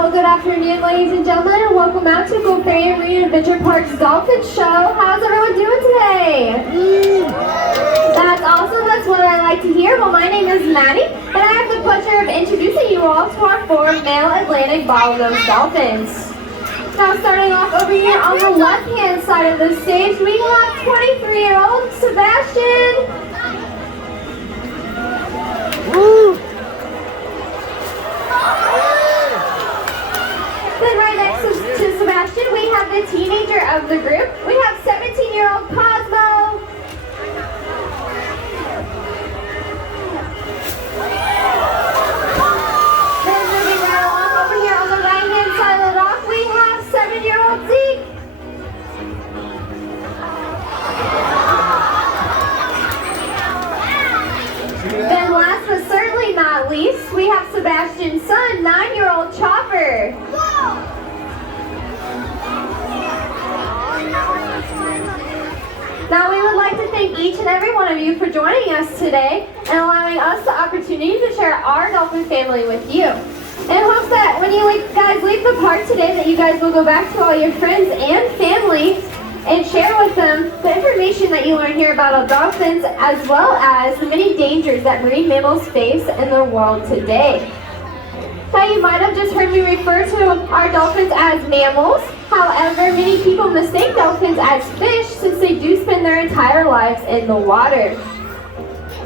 Well, good afternoon, ladies and gentlemen, and welcome out to Gulfarian Marine Adventure Park's Dolphin Show. How's everyone doing today? That's awesome. That's what I like to hear. Well, my name is Maddie, and I have the pleasure of introducing you all to our 4 male Atlantic bottlenose dolphins. Now, starting off over here on the left-hand side of the stage, we have 23-year-old Sebastian. Then right next to Sebastian, we have the teenager of the group. We have 17-year-old Cosmo. Then moving right along over here on the right-hand side of the dock, we have 7-year-old Zeke. Then last but certainly not least, we have Sebastian's son, 9-year-old Chopper. Now we would like to thank each and every one of you for joining us today and allowing us the opportunity to share our dolphin family with you. And hopes that when you guys leave the park today that you guys will go back to all your friends and family and share with them the information that you learn here about our dolphins, as well as the many dangers that marine mammals face in the world today. Now you might have just heard me refer to our dolphins as mammals. However, many people mistake dolphins as fish since they do spend their entire lives in the water.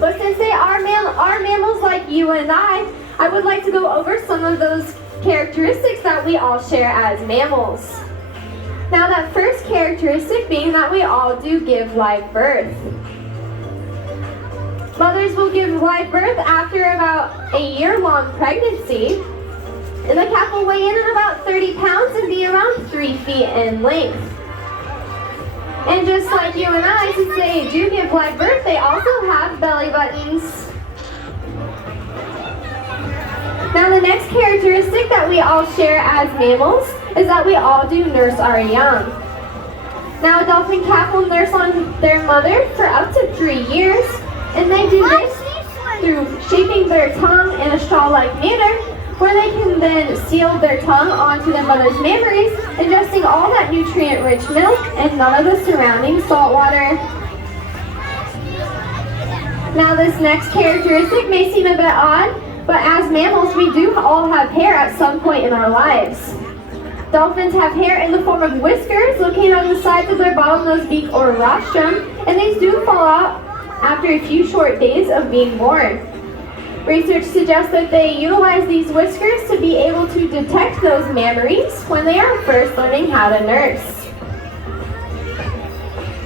But since they are mammals like you and I would like to go over some of those characteristics that we all share as mammals. Now that first characteristic being that we all do give live birth. Mothers will give live birth after about a year-long pregnancy, and the calf will weigh in at about 30 pounds and be around 3 feet in length. And just like you and I, since they do give live birth, they also have belly buttons. Now the next characteristic that we all share as mammals is that we all do nurse our young. Now a dolphin calf will nurse on their mother for up to 3 years, and they do this through shaping their tongue in a straw-like manner, where they can then seal their tongue onto their mother's mammaries, ingesting all that nutrient-rich milk and none of the surrounding salt water. Now this next characteristic may seem a bit odd, but as mammals we do all have hair at some point in our lives. Dolphins have hair in the form of whiskers located on the sides of their bottlenose beak or rostrum, and these do fall out after a few short days of being born. Research suggests that they utilize these whiskers to be able to detect those mammaries when they are first learning how to nurse.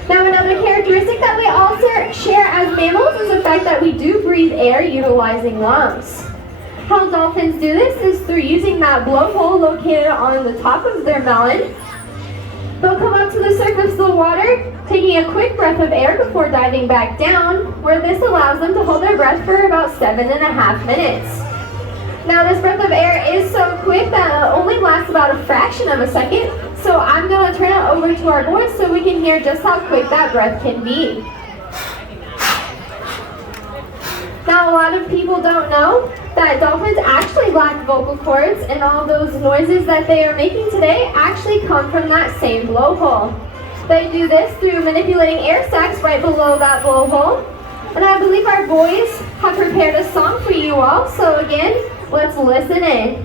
Now another characteristic that we all share as mammals is the fact that we do breathe air utilizing lungs. How dolphins do this is through using that blowhole located on the top of their melon. They'll come up to the surface of the water, taking a quick breath of air before diving back down, where this allows them to hold their breath for about 7.5 minutes. Now this breath of air is so quick that it only lasts about a fraction of a second, so I'm going to turn it over to our boys so we can hear just how quick that breath can be. Now a lot of people don't know that dolphins actually lack vocal cords, and all those noises that they are making today actually come from that same blowhole. They do this through manipulating air sacs right below that blowhole. And I believe our boys have prepared a song for you all, so again, let's listen in.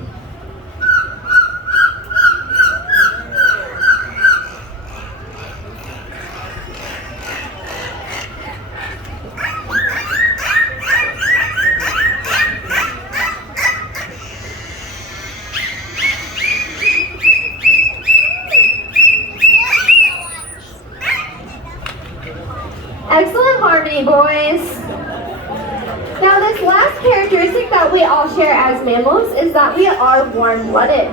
Excellent harmony, boys. Now this last characteristic that we all share as mammals is that we are warm-blooded.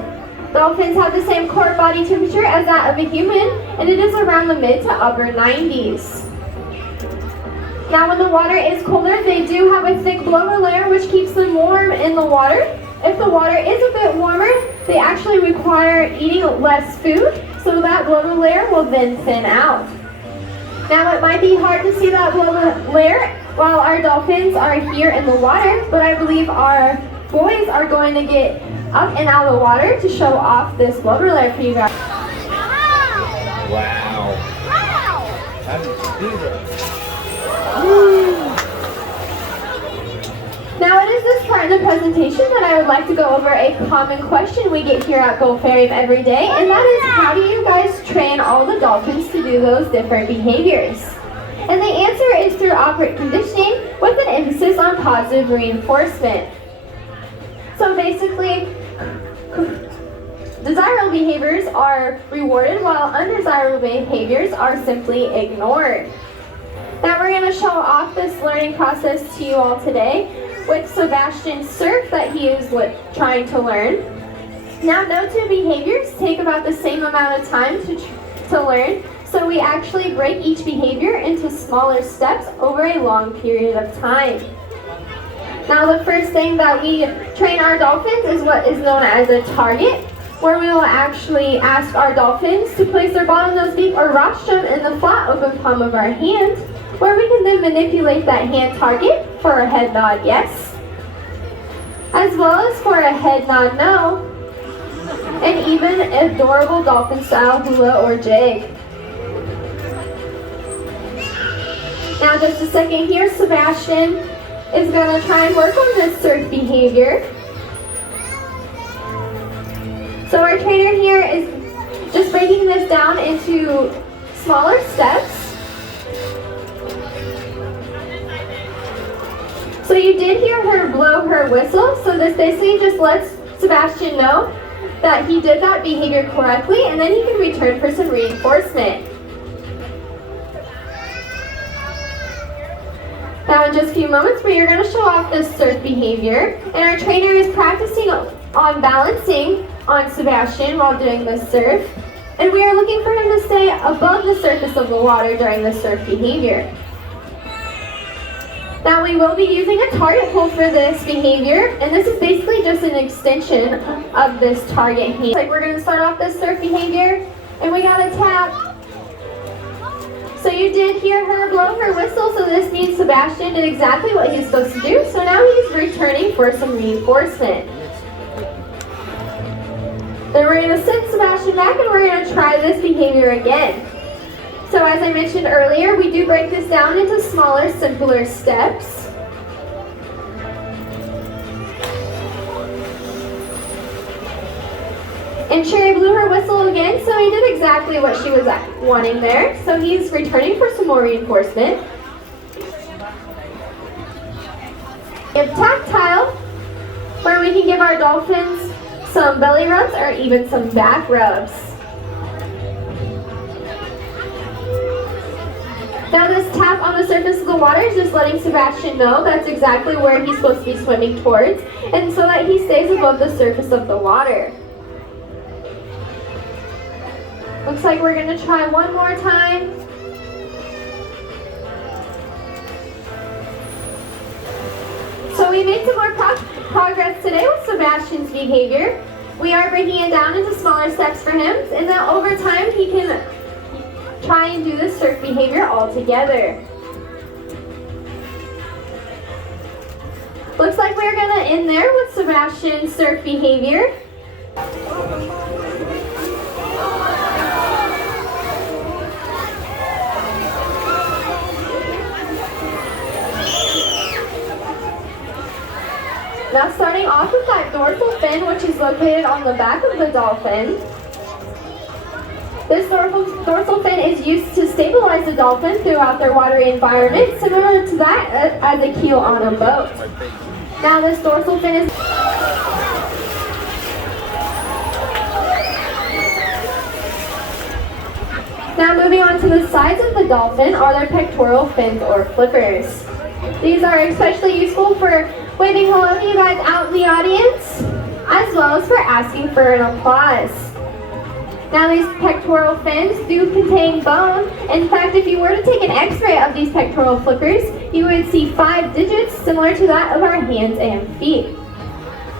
Dolphins have the same core body temperature as that of a human, and it is around the mid to upper 90s. Now when the water is colder, they do have a thick blubber layer which keeps them warm in the water. If the water is a bit warmer, they actually require eating less food, so that blubber layer will then thin out. Now it might be hard to see that blubber layer while our dolphins are here in the water, but I believe our boys are going to get up and out of the water to show off this blubber layer for you guys. Wow. How did you do that? Now it is this part in the presentation that I would like to go over a common question we get here at Gulfarium every day, and that is, how do you guys train all the dolphins to do those different behaviors? And the answer is through operant conditioning with an emphasis on positive reinforcement. So basically, desirable behaviors are rewarded while undesirable behaviors are simply ignored. Now we're going to show off this learning process to you all today with Sebastian's surf that he is trying to learn. Now no two behaviors take about the same amount of time to learn, so we actually break each behavior into smaller steps over a long period of time. Now the first thing that we train our dolphins is what is known as a target, where we will actually ask our dolphins to place their bottlenose beak or rostrum in the flat open palm of our hand, where we can then manipulate that hand target for a head nod yes, as well as for a head nod no, and even adorable dolphin style hula or jig. Now just a second here, Sebastian is going to try and work on this surf behavior. So our trainer here is just breaking this down into smaller steps. So you did hear her blow her whistle, so this basically just lets Sebastian know that he did that behavior correctly, and then he can return for some reinforcement. Now in just a few moments we are going to show off this surf behavior, and our trainer is practicing on balancing on Sebastian while doing this surf, and we are looking for him to stay above the surface of the water during the surf behavior. Now we will be using a target pull for this behavior, and this is basically just an extension of this target hand. Like we're going to start off this surf behavior, and we got to tap. So you did hear her blow her whistle, so this means Sebastian did exactly what he's supposed to do, so now he's returning for some reinforcement. Then we're going to send Sebastian back and we're going to try this behavior again. So as I mentioned earlier, we do break this down into smaller, simpler steps. And Sherry blew her whistle again, so he did exactly what she was wanting there. So he's returning for some more reinforcement. We have tactile, where we can give our dolphins some belly rubs or even some back rubs. Now this tap on the surface of the water is just letting Sebastian know that's exactly where he's supposed to be swimming towards, and so that he stays above the surface of the water. Looks like we're going to try one more time. So we made some more progress today with Sebastian's behavior. We are breaking it down into smaller steps for him, and then over time he can try and do the surf behavior all together. Looks like we're going to end there with Sebastian's surf behavior. Now starting off with that dorsal fin, which is located on the back of the dolphin. This dorsal fin is used to stabilize the dolphin throughout their watery environment, similar to that as a keel on a boat. Now this dorsal fin is... Now moving on to the sides of the dolphin are their pectoral fins or flippers. These are especially useful for waving hello to you guys out in the audience, as well as for asking for an applause. Now these pectoral fins do contain bone. In fact, if you were to take an x-ray of these pectoral flippers, you would see 5 digits similar to that of our hands and feet.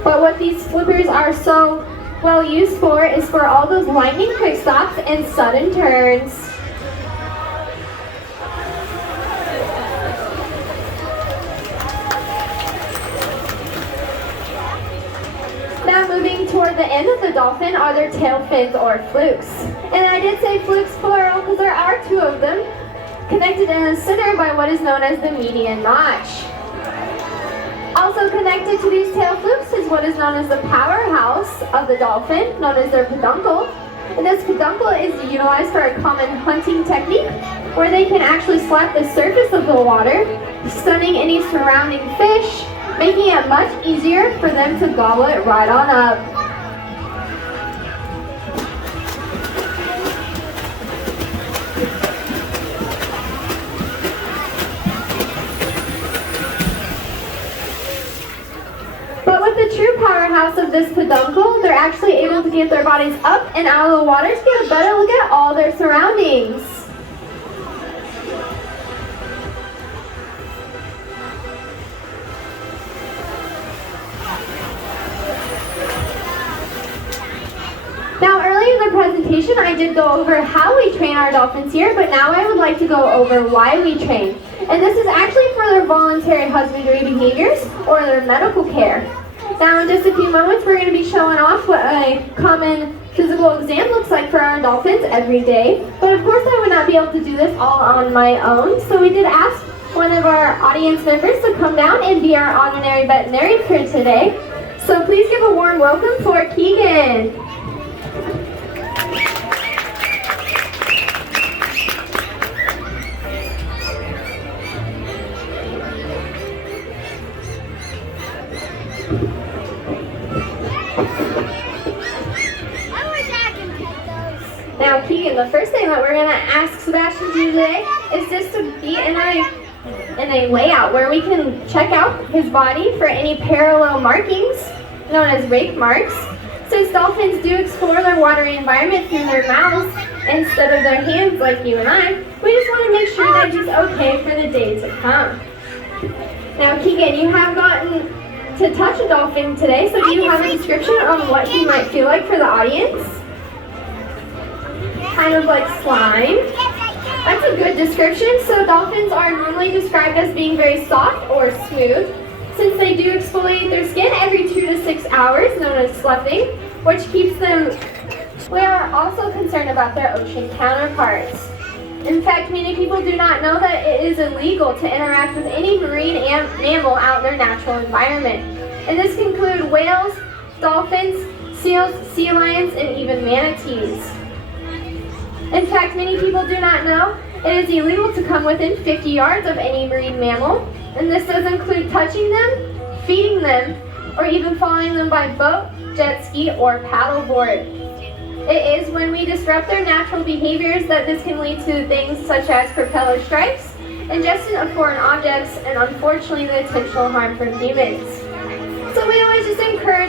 But what these flippers are so well used for is for all those lightning quick stops and sudden turns. Now moving toward the end of the dolphin are their tail fins or flukes. And I did say flukes plural because there are two of them, connected in the center by what is known as the median notch. Also connected to these tail flukes is what is known as the powerhouse of the dolphin, known as their peduncle. And this peduncle is utilized for a common hunting technique where they can actually slap the surface of the water, stunning any surrounding fish, making it much easier for them to gobble it right on up. But with the true powerhouse of this peduncle, they're actually able to get their bodies up and out of the water to get a better look at all their surroundings. Now earlier in the presentation I did go over how we train our dolphins here, but now I would like to go over why we train. And this is actually for their voluntary husbandry behaviors or their medical care. Now in just a few moments we're going to be showing off what a common physical exam looks like for our dolphins every day. But of course I would not be able to do this all on my own, so we did ask one of our audience members to come down and be our honorary veterinarian for today. So please give a warm welcome for Keegan. Now Keegan, the first thing that we're going to ask Sebastian to do today is just to be in a layout where we can check out his body for any parallel markings, known as rake marks. Since dolphins do explore their watery environment through their mouths instead of their hands like you and I, we just want to make sure that he's okay for the day to come. Now Keegan, you have gotten to touch a dolphin today, so do you have a description on what he might feel like for the audience? Kind of like slime. That's a good description. So dolphins are normally described as being very soft or smooth. Since they do exfoliate their skin every 2 to 6 hours, known as sloughing, which keeps them. We are also concerned about their ocean counterparts. In fact, many people do not know that it is illegal to interact with any marine mammal out in their natural environment. And this can include whales, dolphins, seals, sea lions, and even manatees. In fact, many people do not know it is illegal to come within 50 yards of any marine mammal, and this does include touching them, feeding them, or even following them by boat, jet ski, or paddleboard. It is when we disrupt their natural behaviors that this can lead to things such as propeller strikes, ingestion of foreign objects, and unfortunately the intentional harm from humans. So we always just encourage